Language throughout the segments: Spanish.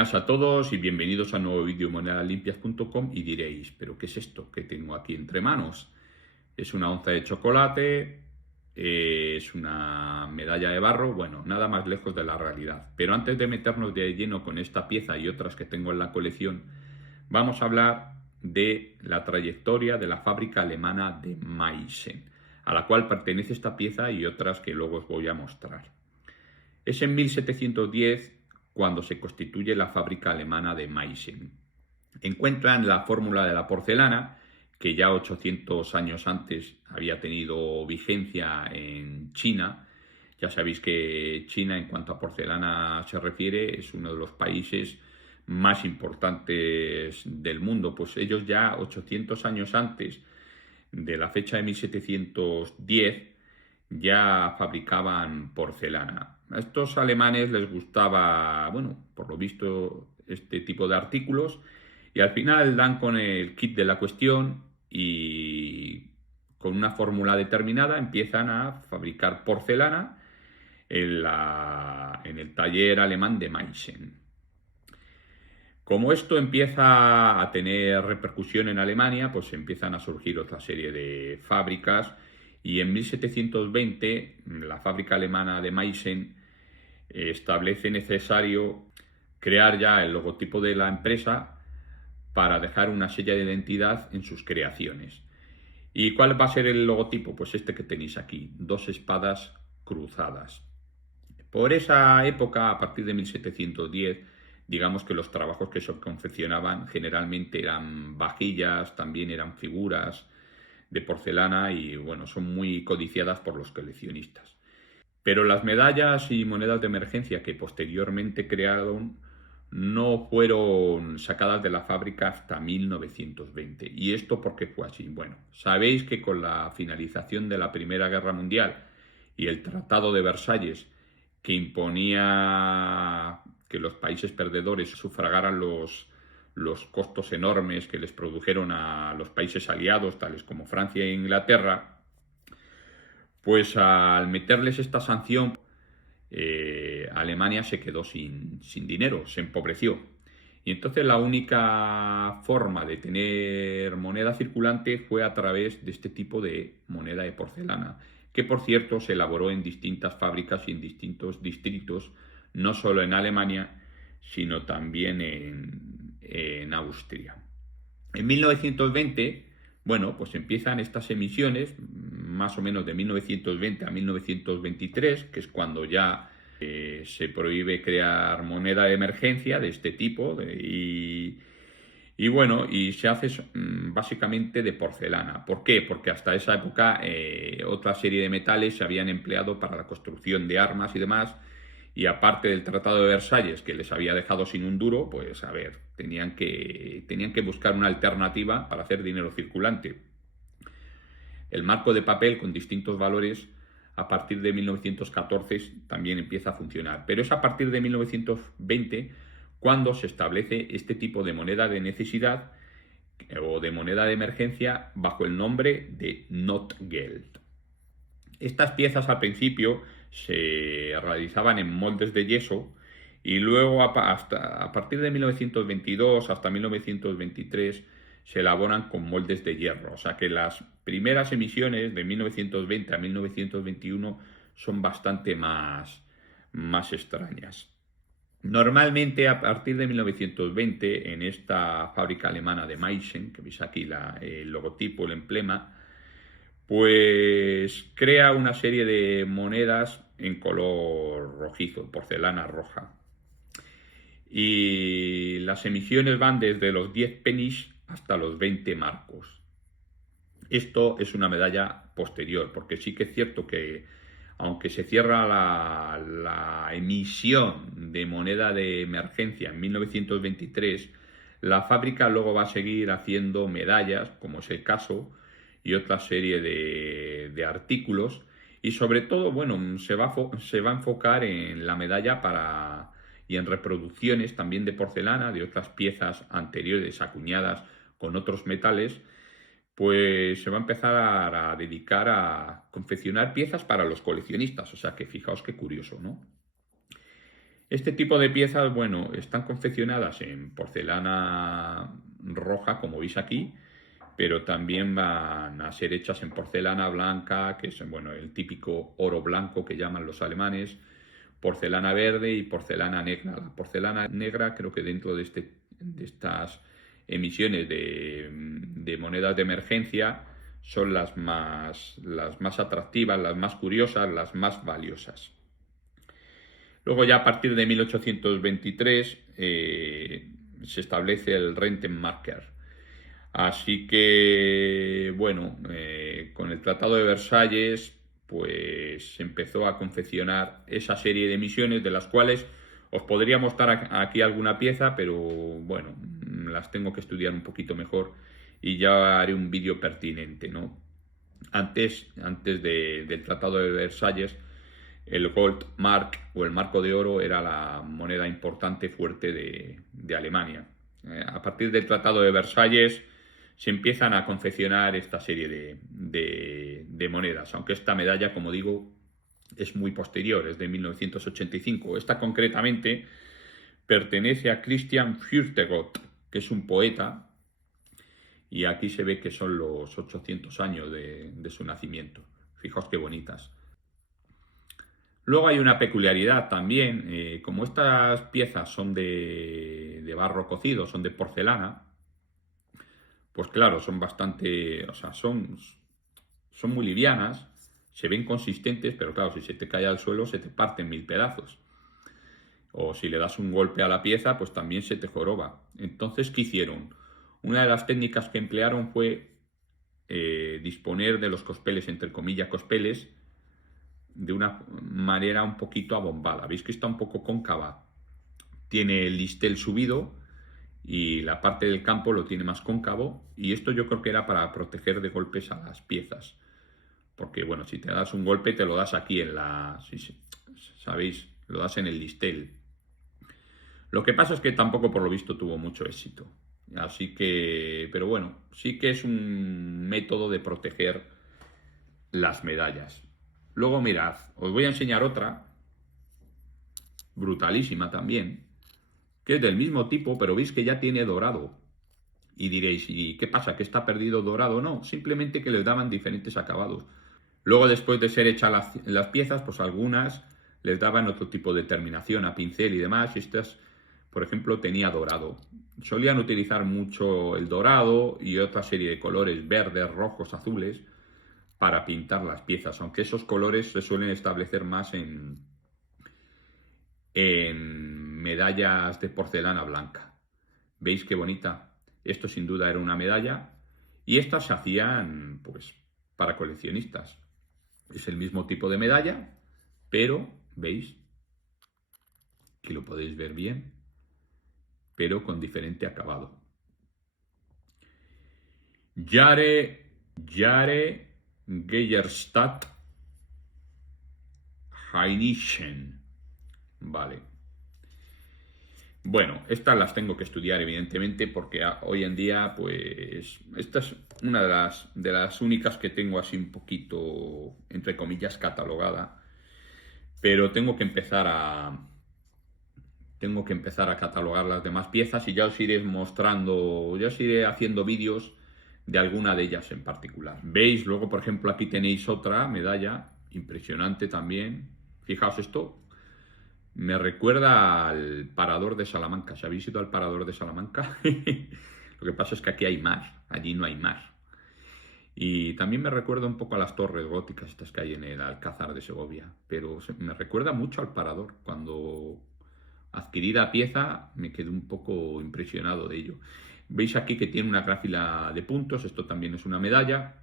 Buenas a todos y bienvenidos a un nuevo vídeo de monedaslimpias.com y diréis, ¿pero qué es esto que tengo aquí entre manos? Es una onza de chocolate, es una medalla de barro, bueno, nada más lejos de la realidad. Pero antes de meternos de lleno con esta pieza y otras que tengo en la colección, vamos a hablar de la trayectoria de la fábrica alemana de Meissen, a la cual pertenece esta pieza y otras que luego os voy a mostrar. Es en 1710 cuando se constituye la fábrica alemana de Meissen. Encuentran la fórmula de la porcelana, que ya 800 años antes había tenido vigencia en China. Ya sabéis que China, en cuanto a porcelana se refiere, es uno de los países más importantes del mundo. Pues ellos ya 800 años antes de la fecha de 1710 ya fabricaban porcelana. A estos alemanes les gustaba, bueno, por lo visto, este tipo de artículos y al final dan con el kit de la cuestión y con una fórmula determinada empiezan a fabricar porcelana en el taller alemán de Meissen. Como esto empieza a tener repercusión en Alemania, pues empiezan a surgir otra serie de fábricas y en 1720 la fábrica alemana de Meissen establece necesario crear ya el logotipo de la empresa para dejar una sella de identidad en sus creaciones. ¿Y cuál va a ser el logotipo? Pues este que tenéis aquí, dos espadas cruzadas. Por esa época, a partir de 1710, digamos que los trabajos que se confeccionaban generalmente eran vajillas, también eran figuras de porcelana y bueno, son muy codiciadas por los coleccionistas. Pero las medallas y monedas de emergencia que posteriormente crearon no fueron sacadas de la fábrica hasta 1920. ¿Y esto por qué fue así? Bueno, sabéis que con la finalización de la Primera Guerra Mundial y el Tratado de Versalles, que imponía que los países perdedores sufragaran los costos enormes que les produjeron a los países aliados, tales como Francia e Inglaterra, pues al meterles esta sanción, Alemania se quedó sin dinero, se empobreció. Y entonces la única forma de tener moneda circulante fue a través de este tipo de moneda de porcelana, que por cierto se elaboró en distintas fábricas y en distintos distritos, no solo en Alemania, sino también en Austria. En 1920, bueno, pues empiezan estas emisiones, más o menos de 1920 a 1923, que es cuando ya se prohíbe crear moneda de emergencia de este tipo, y bueno, y se hace básicamente de porcelana. ¿Por qué? Porque hasta esa época otra serie de metales se habían empleado para la construcción de armas y demás, y aparte del Tratado de Versalles, que les había dejado sin un duro, pues a ver, tenían que buscar una alternativa para hacer dinero circulante. El marco de papel con distintos valores a partir de 1914 también empieza a funcionar, pero es a partir de 1920 cuando se establece este tipo de moneda de necesidad o de moneda de emergencia bajo el nombre de Notgeld. Estas piezas al principio se realizaban en moldes de yeso y luego a partir de 1922 hasta 1923 se elaboran con moldes de hierro. O sea que las primeras emisiones de 1920 a 1921 son bastante más extrañas. Normalmente a partir de 1920 en esta fábrica alemana de Meissen, que veis aquí el logotipo, el emblema, pues crea una serie de monedas en color rojizo, porcelana roja. Y las emisiones van desde los 10 pennies hasta los 20 marcos. Esto es una medalla posterior, porque sí que es cierto que aunque se cierra la emisión de moneda de emergencia en 1923, la fábrica luego va a seguir haciendo medallas, como es el caso, y otra serie de artículos, y sobre todo, bueno, se va a enfocar en la medalla y en reproducciones también de porcelana, de otras piezas anteriores acuñadas con otros metales, pues se va a empezar a dedicar a confeccionar piezas para los coleccionistas. O sea que fijaos qué curioso, ¿no? Este tipo de piezas, bueno, están confeccionadas en porcelana roja, como veis aquí, pero también van a ser hechas en porcelana blanca, que es, bueno, el típico oro blanco que llaman los alemanes, porcelana verde y porcelana negra. La porcelana negra, creo que dentro de estas emisiones de monedas de emergencia, son las más atractivas, las más curiosas, las más valiosas. Luego ya a partir de 1823 se establece el Rentenmarker. Así que, bueno, con el Tratado de Versalles, pues se empezó a confeccionar esa serie de emisiones de las cuales os podría mostrar aquí alguna pieza, pero bueno, las tengo que estudiar un poquito mejor y ya haré un vídeo pertinente, ¿no? Antes del Tratado de Versalles, el Gold Mark o el marco de oro era la moneda importante fuerte de Alemania. A partir del Tratado de Versalles se empiezan a confeccionar esta serie de monedas, aunque esta medalla, como digo, es muy posterior, es de 1985. Esta concretamente pertenece a Christian Fürstenot, que es un poeta, y aquí se ve que son los 800 años de su nacimiento. Fijaos qué bonitas. Luego hay una peculiaridad también, como estas piezas son de barro cocido, son de porcelana, pues claro, son bastante, o sea, son muy livianas, se ven consistentes, pero claro, si se te cae al suelo se te parten mil pedazos. O si le das un golpe a la pieza, pues también se te joroba. Entonces, ¿qué hicieron? Una de las técnicas que emplearon fue disponer de los cospeles, entre comillas, cospeles, de una manera un poquito abombada. ¿Veis que está un poco cóncava? Tiene el listel subido y la parte del campo lo tiene más cóncavo, y esto yo creo que era para proteger de golpes a las piezas. Porque, bueno, si te das un golpe, te lo das aquí en la... ¿Sabéis? Lo das en el listel. Lo que pasa es que tampoco, por lo visto, tuvo mucho éxito. Así que... Pero bueno, sí que es un método de proteger las medallas. Luego, mirad, os voy a enseñar otra, brutalísima también, que es del mismo tipo, pero veis que ya tiene dorado. Y diréis, ¿y qué pasa? ¿Que está perdido dorado? No, simplemente que les daban diferentes acabados. Luego, después de ser hechas las piezas, pues algunas les daban otro tipo de terminación a pincel y demás. Y estas, por ejemplo, tenía dorado. Solían utilizar mucho el dorado y otra serie de colores verdes, rojos, azules para pintar las piezas, aunque esos colores se suelen establecer más en medallas de porcelana blanca. ¿Veis qué bonita? Esto sin duda era una medalla y estas se hacían pues para coleccionistas. Es el mismo tipo de medalla, pero veis que lo podéis ver bien, pero con diferente acabado. Jahre Geierstadt Hainischen. Vale. Bueno, estas las tengo que estudiar, evidentemente, porque hoy en día, pues, esta es una de las únicas que tengo así un poquito, entre comillas, catalogada. Pero tengo que empezar a catalogar las demás piezas y ya os iré mostrando, ya os iré haciendo vídeos de alguna de ellas en particular. ¿Veis? Luego, por ejemplo, aquí tenéis otra medalla, impresionante también. Fijaos esto. Me recuerda al Parador de Salamanca. ¿Si habéis ido al Parador de Salamanca? Lo que pasa es que aquí hay mar, allí no hay mar. Y también me recuerda un poco a las torres góticas estas que hay en el Alcázar de Segovia. Pero me recuerda mucho al Parador. Cuando adquirí la pieza me quedé un poco impresionado de ello. Veis aquí que tiene una gráfila de puntos. Esto también es una medalla.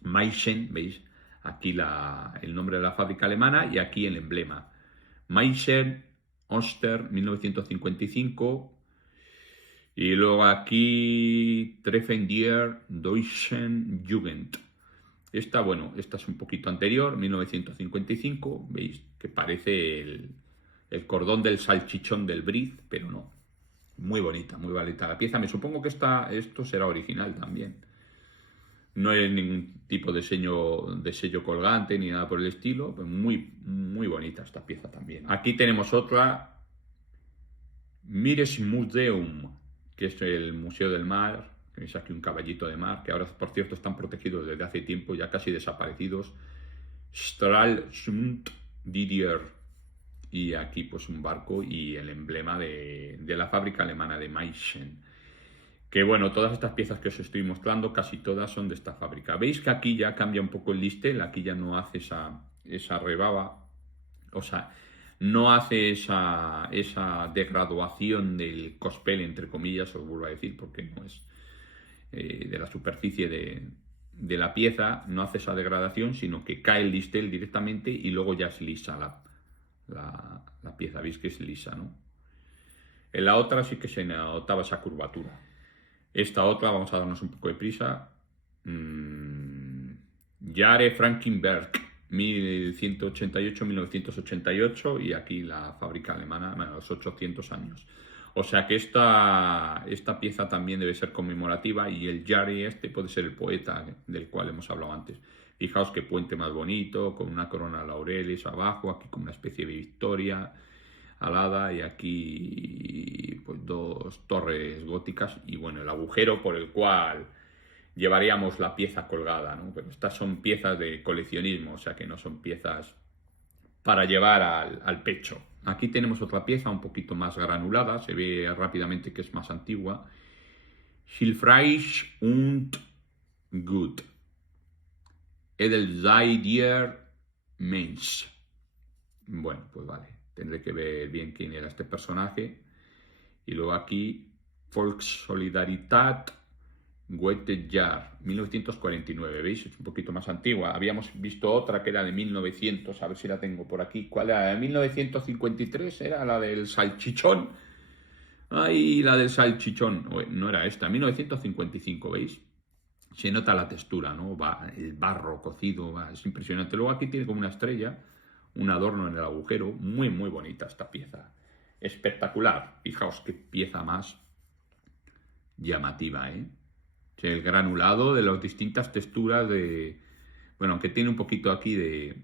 Meissen, ¿veis? Aquí el nombre de la fábrica alemana y aquí el emblema. Meissen, Oster, 1955. Y luego aquí Treffen die Deutschen Jugend. Esta, bueno, esta es un poquito anterior, 1955. Veis que parece el cordón del salchichón del Brie, pero no. Muy bonita la pieza. Me supongo que esto será original también. No es ningún tipo de sello colgante ni nada por el estilo. Pero muy bonita esta pieza también. Aquí tenemos otra Meeresmuseum, que es el Museo del Mar. Tenéis aquí un caballito de mar, que ahora, por cierto, están protegidos desde hace tiempo, ya casi desaparecidos. Stralsund Didier. Y aquí pues un barco y el emblema de la fábrica alemana de Meissen. Que bueno, todas estas piezas que os estoy mostrando, casi todas son de esta fábrica. Veis que aquí ya cambia un poco el listel, aquí ya no hace esa rebaba, o sea, no hace esa degraduación del cospel, entre comillas, os vuelvo a decir, porque no es de la superficie de la pieza, no hace esa degradación, sino que cae el listel directamente y luego ya es lisa la pieza, veis que es lisa, ¿no? En la otra sí que se notaba esa curvatura. Esta otra, vamos a darnos un poco de prisa. Jare Frankenberg, 1188-1988, y aquí la fábrica alemana, bueno, los 800 años. O sea que esta pieza también debe ser conmemorativa, y el Jare este puede ser el poeta del cual hemos hablado antes. Fijaos qué puente más bonito, con una corona de laureles abajo, aquí con una especie de victoria alada, y aquí pues dos torres góticas y bueno, el agujero por el cual llevaríamos la pieza colgada, ¿no? Pero estas son piezas de coleccionismo, o sea que no son piezas para llevar al pecho. Aquí tenemos otra pieza un poquito más granulada, se ve rápidamente que es más antigua. Hilfreich und gut. Edelzeider Mensch. Bueno, pues vale, tendré que ver bien quién era este personaje. Y luego aquí, Volkssolidarität Goethe-Jahr, 1949, ¿veis? Es un poquito más antigua. Habíamos visto otra que era de 1900, a ver si la tengo por aquí. ¿Cuál era? ¿De 1953? ¿Era la del salchichón? Ay, la del salchichón. No era esta, 1955, ¿veis? Se nota la textura, ¿no? Va, el barro cocido, va, es impresionante. Luego aquí tiene como una estrella, un adorno en el agujero. Muy, muy bonita esta pieza. Espectacular. Fijaos qué pieza más llamativa, ¿eh? El granulado de las distintas texturas de... Bueno, aunque tiene un poquito aquí de...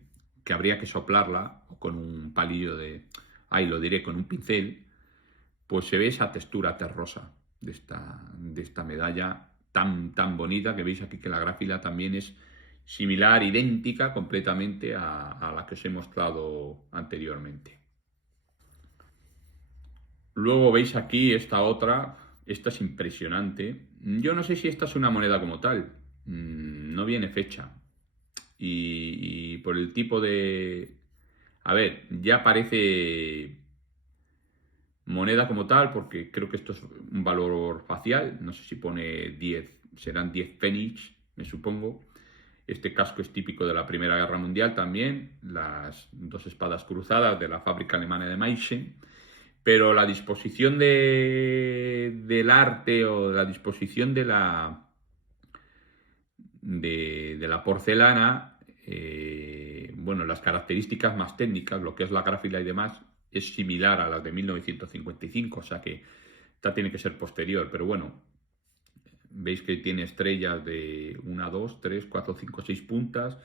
que habría que soplarla, o con un palillo de... Ahí lo diré, con un pincel, pues se ve esa textura terrosa de esta medalla tan bonita, que veis aquí que la gráfila también es similar, idéntica completamente a la que os he mostrado anteriormente. Luego veis aquí esta otra, esta es impresionante. Yo no sé si esta es una moneda como tal, no viene fecha. Y por el tipo de... A ver, ya parece moneda como tal, porque creo que esto es un valor facial, no sé si pone 10, serán 10 pfennig, me supongo. Este casco es típico de la Primera Guerra Mundial también, las dos espadas cruzadas de la fábrica alemana de Meissen. Pero la disposición del arte, o la disposición de la porcelana, bueno, las características más técnicas, lo que es la gráfila y demás, es similar a las de 1955, o sea que esta tiene que ser posterior, pero bueno, veis que tiene estrellas de 1, 2, 3, 4, 5, 6 puntas.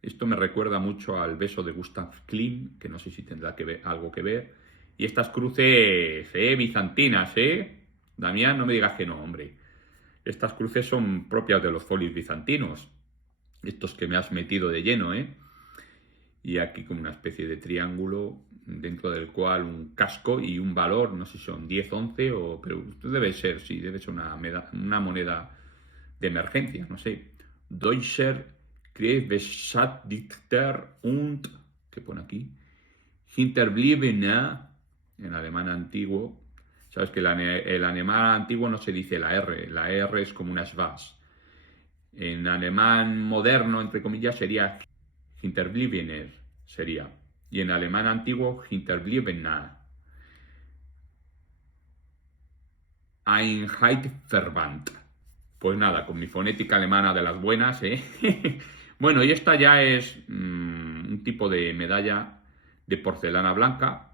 Esto me recuerda mucho al beso de Gustav Klimt, que no sé si tendrá algo que ver. Y estas cruces, bizantinas, Damián, no me digas que no, hombre. Estas cruces son propias de los folios bizantinos. Estos que me has metido de lleno, Y aquí como una especie de triángulo dentro del cual un casco y un valor, no sé si son 10, 11 o... Pero debe ser, sí, debe ser una moneda de emergencia, no sé. Deutscher Kriegsbeschädigter und, ¿qué pone aquí? Hinterbliebener, en alemán antiguo. Sabes que el alemán antiguo no se dice la R es como una schwas. En alemán moderno, entre comillas, sería Hinterbliebener, sería. Y en alemán antiguo, Hinterbliebener. Einheitsverband. Pues nada, con mi fonética alemana de las buenas, Bueno, y esta ya es un tipo de medalla de porcelana blanca.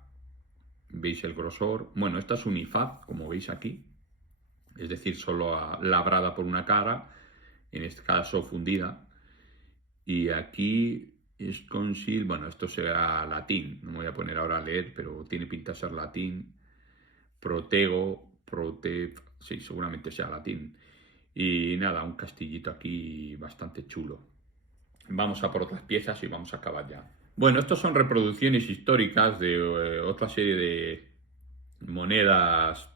Veis el grosor. Bueno, esta es un IFAD, como veis aquí. Es decir, solo labrada por una cara, en este caso fundida. Y aquí es bueno, esto será latín. No me voy a poner ahora a leer, pero tiene pinta de ser latín. sí, seguramente sea latín. Y nada, un castillito aquí bastante chulo. Vamos a por otras piezas y vamos a acabar ya. Bueno, estos son reproducciones históricas de otra serie de monedas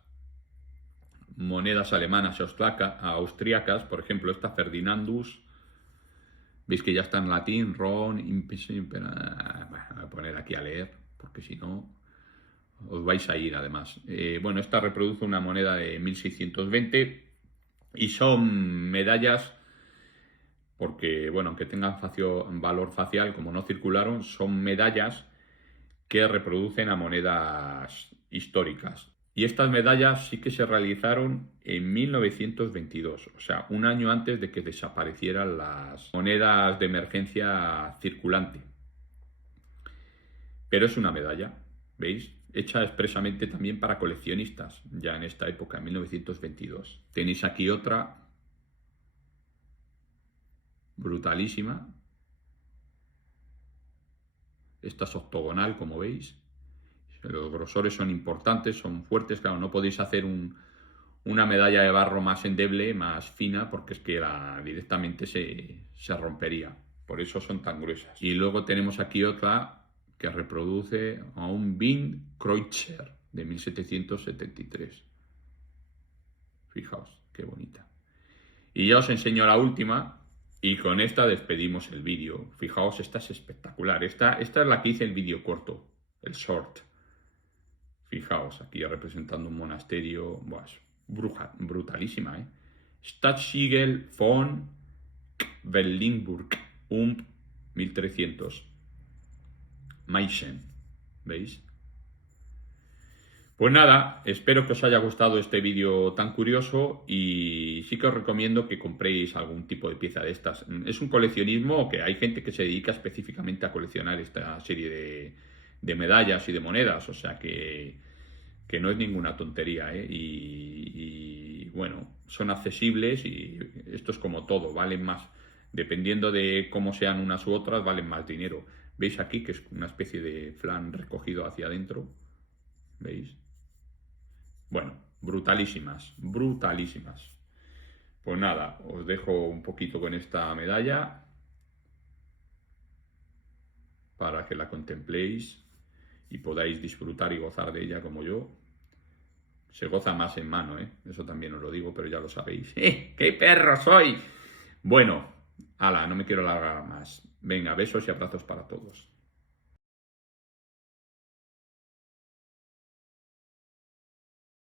alemanas y austriacas. Por ejemplo, esta Ferdinandus. Veis que ya está en latín, Ron, bueno, voy a poner aquí a leer, porque si no os vais a ir además. Bueno, esta reproduce una moneda de 1620 y son medallas, porque, bueno, aunque tengan valor facial, como no circularon, son medallas que reproducen a monedas históricas. Y estas medallas sí que se realizaron en 1922, o sea, un año antes de que desaparecieran las monedas de emergencia circulante. Pero es una medalla, ¿veis? Hecha expresamente también para coleccionistas, ya en esta época, en 1922. Tenéis aquí otra brutalísima. Esta es octogonal, como veis. Los grosores son importantes, son fuertes. Claro, no podéis hacer una medalla de barro más endeble, más fina, porque es que directamente se rompería. Por eso son tan gruesas. Y luego tenemos aquí otra que reproduce a un Wien Kreutzer de 1773. Fijaos, qué bonita. Y ya os enseño la última, y con esta despedimos el vídeo. Fijaos, esta es espectacular. Esta es la que hice el vídeo corto, el short. Fijaos, aquí representando un monasterio. Buah, es brutalísima, ¿eh? Stadtsiegel von Wellinburg, 1300. Meissen, ¿veis? Pues nada, espero que os haya gustado este vídeo tan curioso y sí que os recomiendo que compréis algún tipo de pieza de estas. Es un coleccionismo que hay gente que se dedica específicamente a coleccionar esta serie de medallas y de monedas, o sea que no es ninguna tontería, ¿eh? Y bueno, son accesibles y esto es como todo, valen más. Dependiendo de cómo sean unas u otras, valen más dinero. ¿Veis aquí que es una especie de flan recogido hacia adentro? ¿Veis? Bueno, brutalísimas, brutalísimas. Pues nada, os dejo un poquito con esta medalla para que la contempléis y podáis disfrutar y gozar de ella como yo. Se goza más en mano, ¿eh? Eso también os lo digo, pero ya lo sabéis. ¡Qué perro soy! Bueno, ala, no me quiero alargar más. Venga, besos y abrazos para todos.